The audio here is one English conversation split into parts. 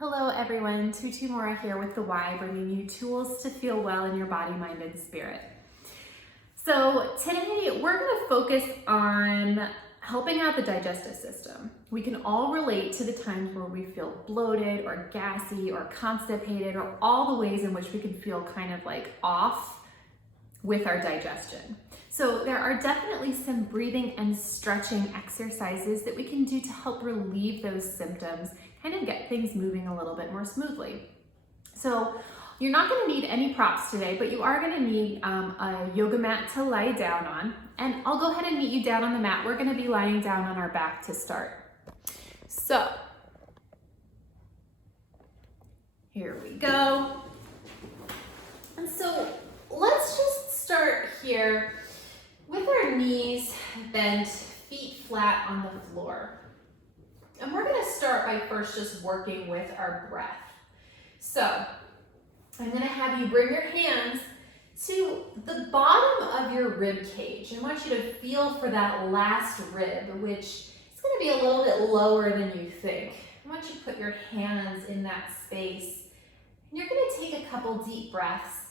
Hello everyone, Tutu Mora here with The Why, bringing you tools to feel well in your body, mind, and spirit. So today we're going to focus on helping out the digestive system. We can all relate to the times where we feel bloated or gassy or constipated, or all the ways in which we can feel kind of like off with our digestion. So there are definitely some breathing and stretching exercises that we can do to help relieve those symptoms, kind of get things moving a little bit more smoothly. So you're not going to need any props today, but you are going to need a yoga mat to lie down on. And I'll go ahead and meet you down on the mat. We're going to be lying down on our back to start. So here we go. And so let's just start here with our knees bent, feet flat on the floor. And we're going to start by first just working with our breath. So I'm going to have you bring your hands to the bottom of your rib cage. I want you to feel for that last rib, which is going to be a little bit lower than you think. I want you to put your hands in that space. And you're going to take a couple deep breaths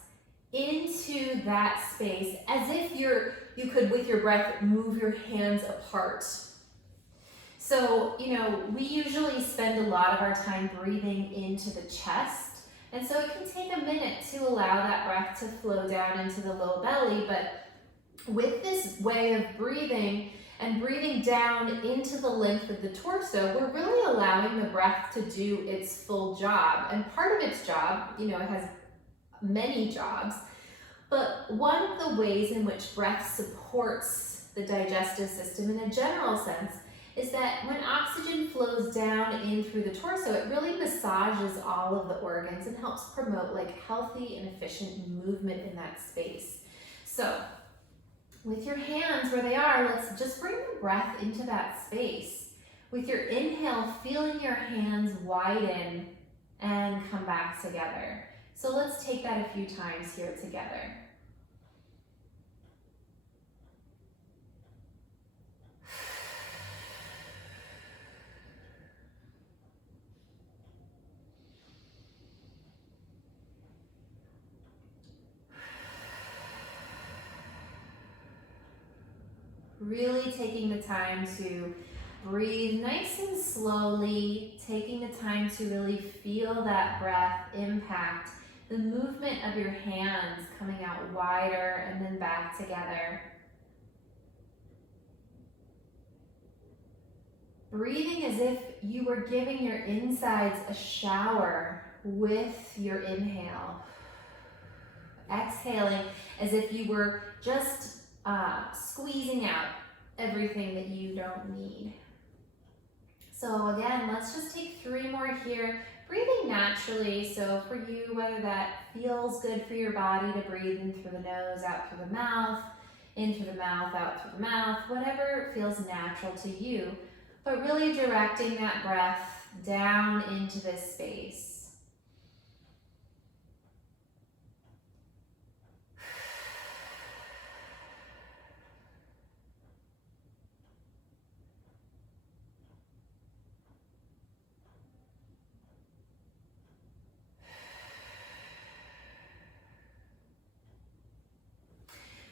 into that space as if you could, with your breath, move your hands apart. So, we usually spend a lot of our time breathing into the chest. And so it can take a minute to allow that breath to flow down into the low belly. But with this way of breathing and breathing down into the length of the torso, we're really allowing the breath to do its full job. And part of its job, it has many jobs, but one of the ways in which breath supports the digestive system in a general sense is that when oxygen flows down in through the torso, it really massages all of the organs and helps promote healthy and efficient movement in that space. So with your hands where they are, let's just bring the breath into that space. With your inhale, feeling your hands widen and come back together. So let's take that a few times here together. Really taking the time to breathe nice and slowly, taking the time to really feel that breath impact the movement of your hands coming out wider and then back together. Breathing as if you were giving your insides a shower with your inhale. Exhaling as if you were just squeezing out everything that you don't need. So again, let's just take 3 more here. Breathing naturally, so for you, whether that feels good for your body to breathe in through the nose, out through the mouth, in through the mouth, out through the mouth, whatever feels natural to you, but really directing that breath down into this space.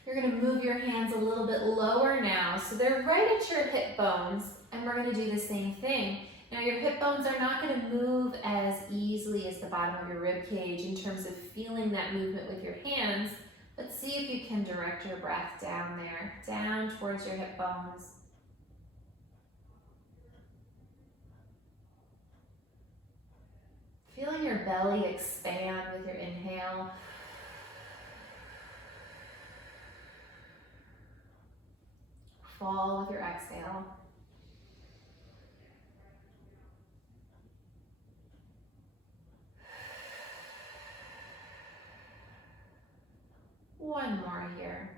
You're going to move your hands a little bit lower now. So they're right at your hip bones, and we're going to do the same thing. Now your hip bones are not going to move as easily as the bottom of your rib cage in terms of feeling that movement with your hands, but see if you can direct your breath down there, down towards your hip bones. Feeling your belly expand with your inhale. Fall with your exhale. One more here.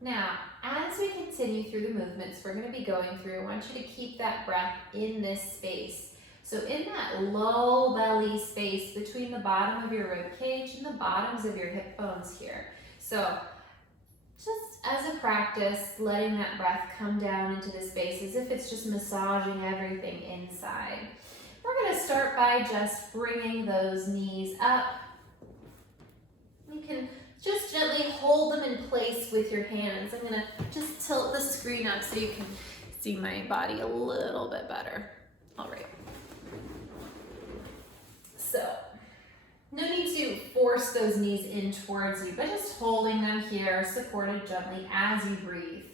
Now, as we continue through the movements we're going to be going through, I want you to keep that breath in this space. So in that low belly space between the bottom of your rib cage and the bottoms of your hip bones here. So just as a practice, letting that breath come down into the space as if it's just massaging everything inside. We're going to start by just bringing those knees up. You can just gently hold them in place with your hands. I'm going to just tilt the screen up so you can see my body a little bit better. All right. So, no need to force those knees in towards you, but just holding them here, supported gently as you breathe.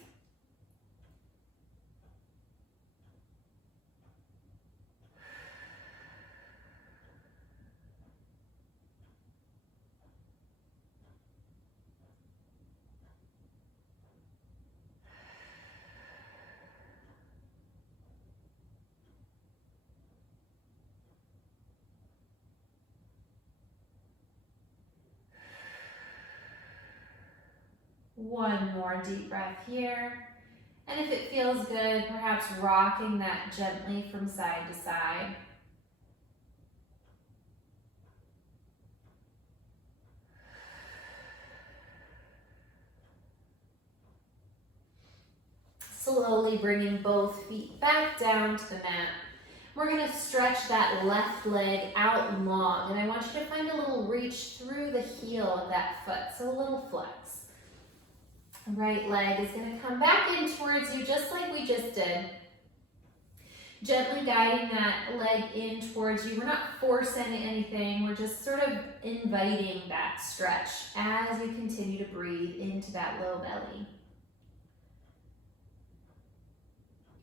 One more deep breath here. And if it feels good, perhaps rocking that gently from side to side. Slowly bringing both feet back down to the mat. We're going to stretch that left leg out long, and I want you to find a little reach through the heel of that foot, so a little flex. Right leg is going to come back in towards you just like we just did. Gently guiding that leg in towards you. We're not forcing anything. We're just sort of inviting that stretch as you continue to breathe into that low belly.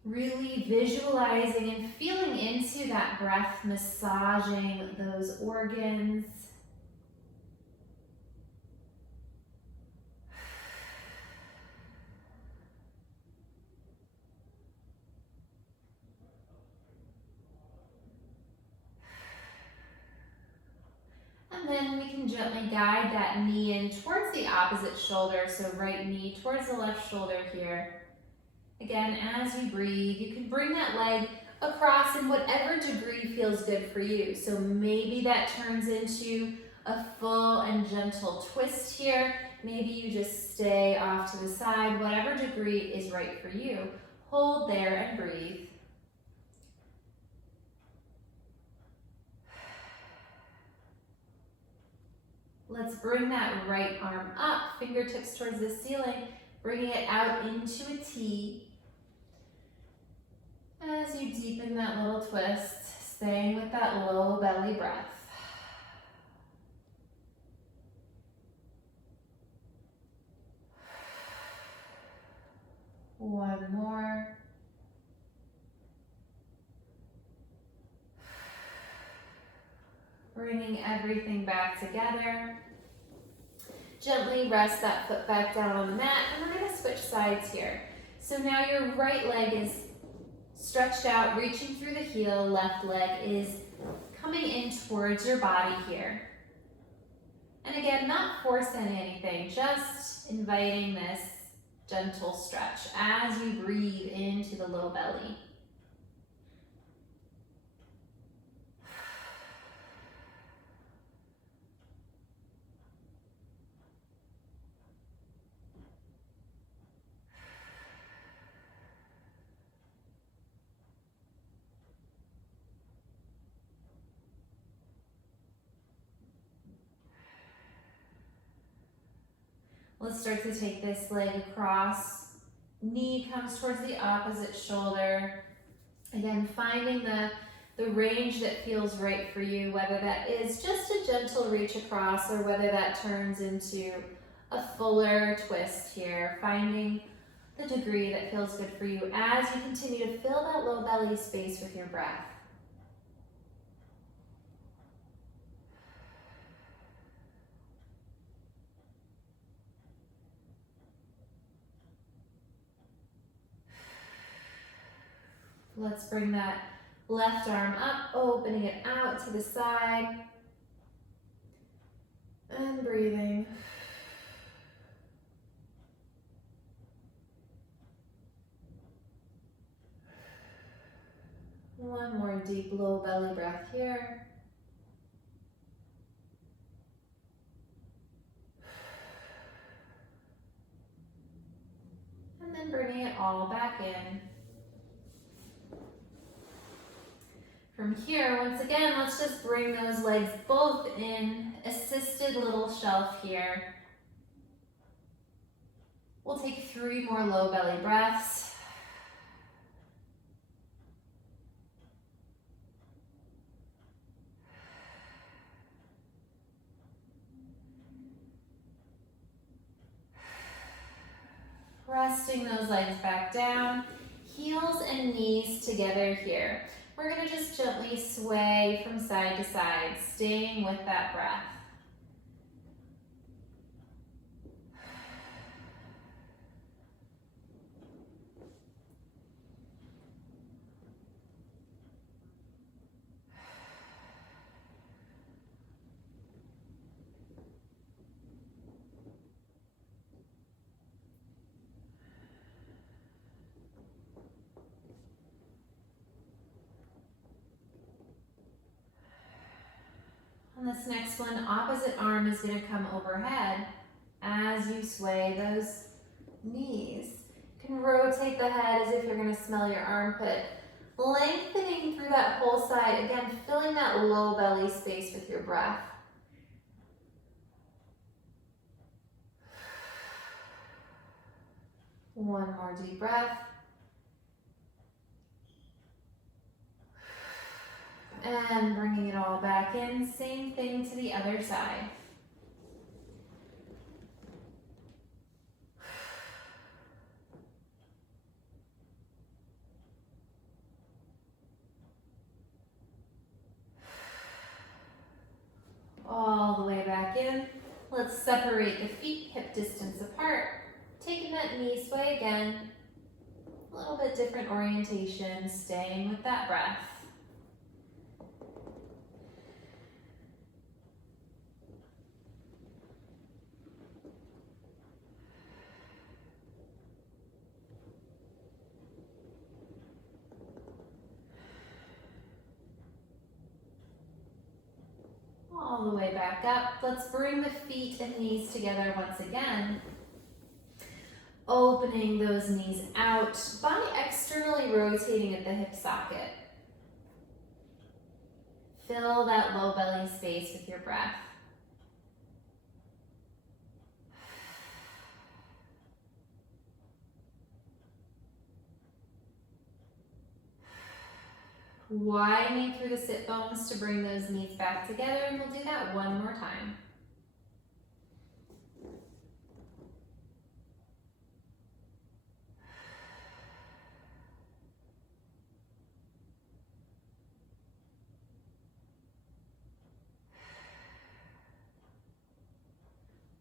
Really visualizing and feeling into that breath, massaging those organs. And then we can gently guide that knee in towards the opposite shoulder. So right knee towards the left shoulder here. Again, as you breathe, you can bring that leg across in whatever degree feels good for you. So maybe that turns into a full and gentle twist here. Maybe you just stay off to the side, whatever degree is right for you. Hold there and breathe. Let's bring that right arm up, fingertips towards the ceiling, bringing it out into a T. As you deepen that little twist, staying with that low belly breath. One more. Bringing everything back together. Gently rest that foot back down on the mat, and we're going to switch sides here. So now your right leg is stretched out, reaching through the heel. Left leg is coming in towards your body here. And again, not forcing anything, just inviting this gentle stretch as you breathe into the low belly. Let's start to take this leg across. Knee comes towards the opposite shoulder. Again, finding the range that feels right for you, whether that is just a gentle reach across or whether that turns into a fuller twist here. Finding the degree that feels good for you as you continue to fill that low belly space with your breath. Let's bring that left arm up, opening it out to the side. And breathing. One more deep low belly breath here. bringing it all back in. From here, once again, let's just bring those legs both in, assisted little shelf here. We'll take 3 more low belly breaths. Resting those legs back down, heels and knees together here. We're gonna just gently sway from side to side, staying with that breath. On this next one, opposite arm is going to come overhead as you sway those knees. You can rotate the head as if you're going to smell your armpit, lengthening through that whole side, again, filling that low belly space with your breath. One more deep breath. And bringing it all back in, same thing to the other side. All the way back in. Let's separate the feet hip distance apart. Taking that knee sway again. A little bit different orientation, staying with that breath. All the way back up. Let's bring the feet and knees together once again. Opening those knees out by externally rotating at the hip socket. Fill that low belly space with your breath. Widening through the sit bones to bring those knees back together, and we'll do that one more time.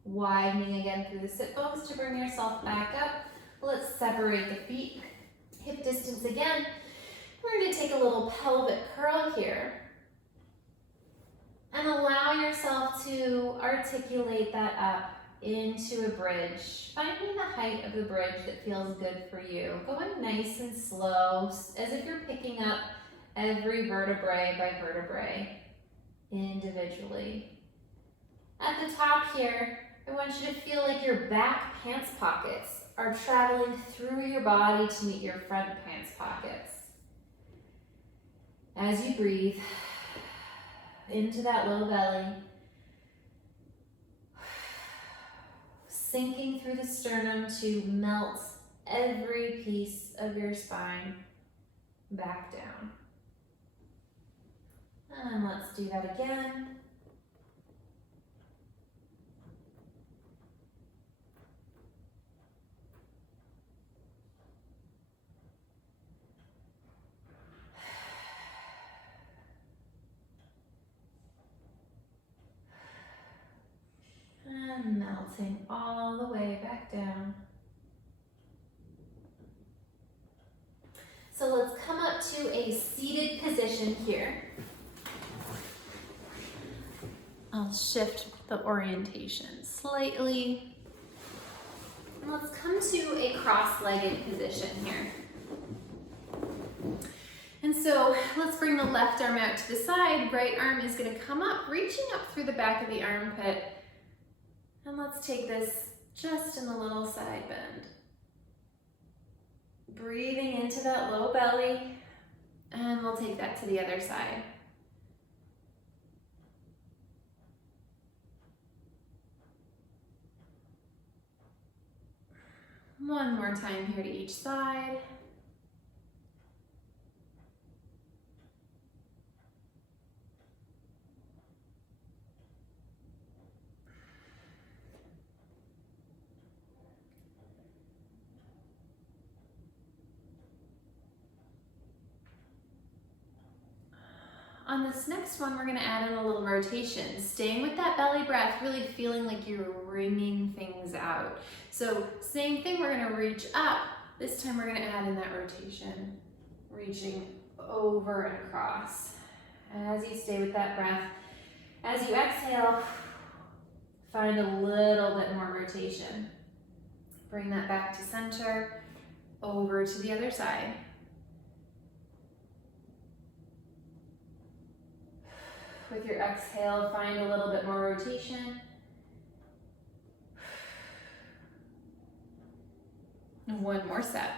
Widening again through the sit bones to bring yourself back up. Let's separate the feet, hip distance again. We're going to take a little pelvic curl here and allow yourself to articulate that up into a bridge, finding the height of the bridge that feels good for you. Going nice and slow, as if you're picking up every vertebrae by vertebrae individually. At the top here, I want you to feel like your back pants pockets are traveling through your body to meet your front pants pockets. As you breathe into that low belly, sinking through the sternum to melt every piece of your spine back down. And let's do that again. And melting all the way back down. So let's come up to a seated position here. I'll shift the orientation slightly. And let's come to a cross-legged position here. And so let's bring the left arm out to the side. Right arm is going to come up, reaching up through the back of the armpit. And let's take this just in a little side bend. Breathing into that low belly, and we'll take that to the other side. One more time here to each side. On this next one, we're gonna add in a little rotation. Staying with that belly breath, really feeling like you're wringing things out. So same thing, we're gonna reach up. This time we're gonna add in that rotation, reaching over and across. As you stay with that breath, as you exhale, find a little bit more rotation. Bring that back to center, over to the other side. With your exhale, find a little bit more rotation. And one more set.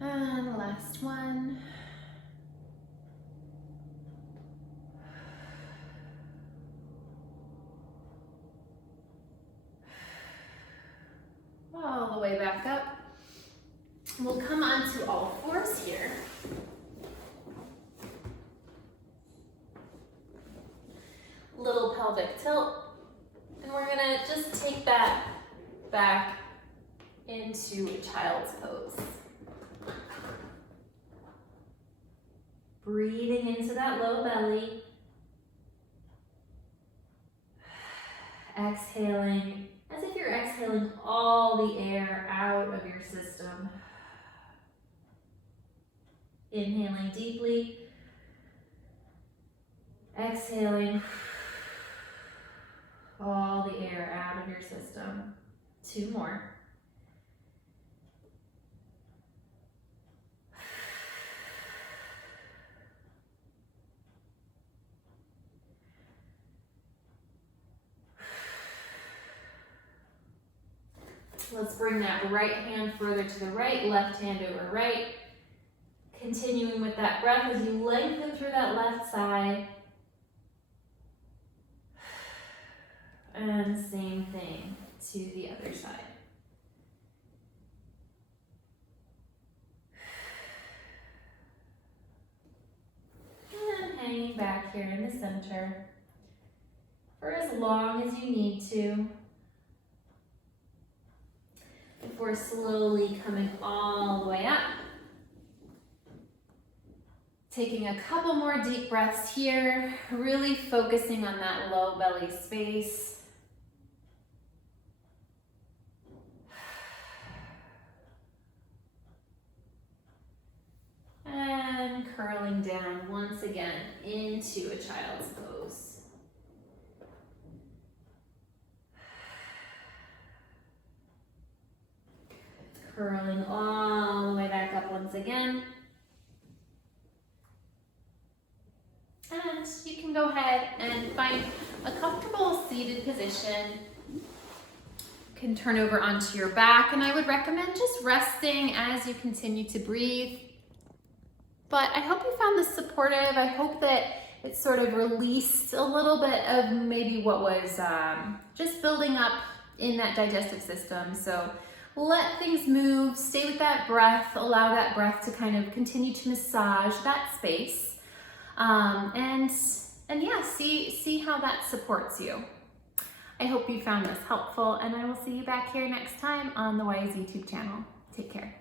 And the last one. All the way back up. We'll come onto all fours here. Little pelvic tilt. And we're gonna just take that back into a child's pose. Breathing into that low belly. Exhaling, as if you're exhaling all the air out of your system. Inhaling deeply. Exhaling all the air out of your system. Two more. Let's bring that right hand further to the right, left hand over right. Continuing with that breath as you lengthen through that left side. And same thing to the other side. And hanging back here in the center for as long as you need to. Before slowly coming all the way up. Taking a couple more deep breaths here, really focusing on that low belly space. And curling down once again into a child's pose. Curling all the way back up once again. And you can go ahead and find a comfortable seated position. You can turn over onto your back, and I would recommend just resting as you continue to breathe. But I hope you found this supportive. I hope that it sort of released a little bit of maybe what was just building up in that digestive system. So let things move, stay with that breath, allow that breath to kind of continue to massage that space. And yeah, see how that supports you. I hope you found this helpful, and I will see you back here next time on the Wise YouTube channel. Take care.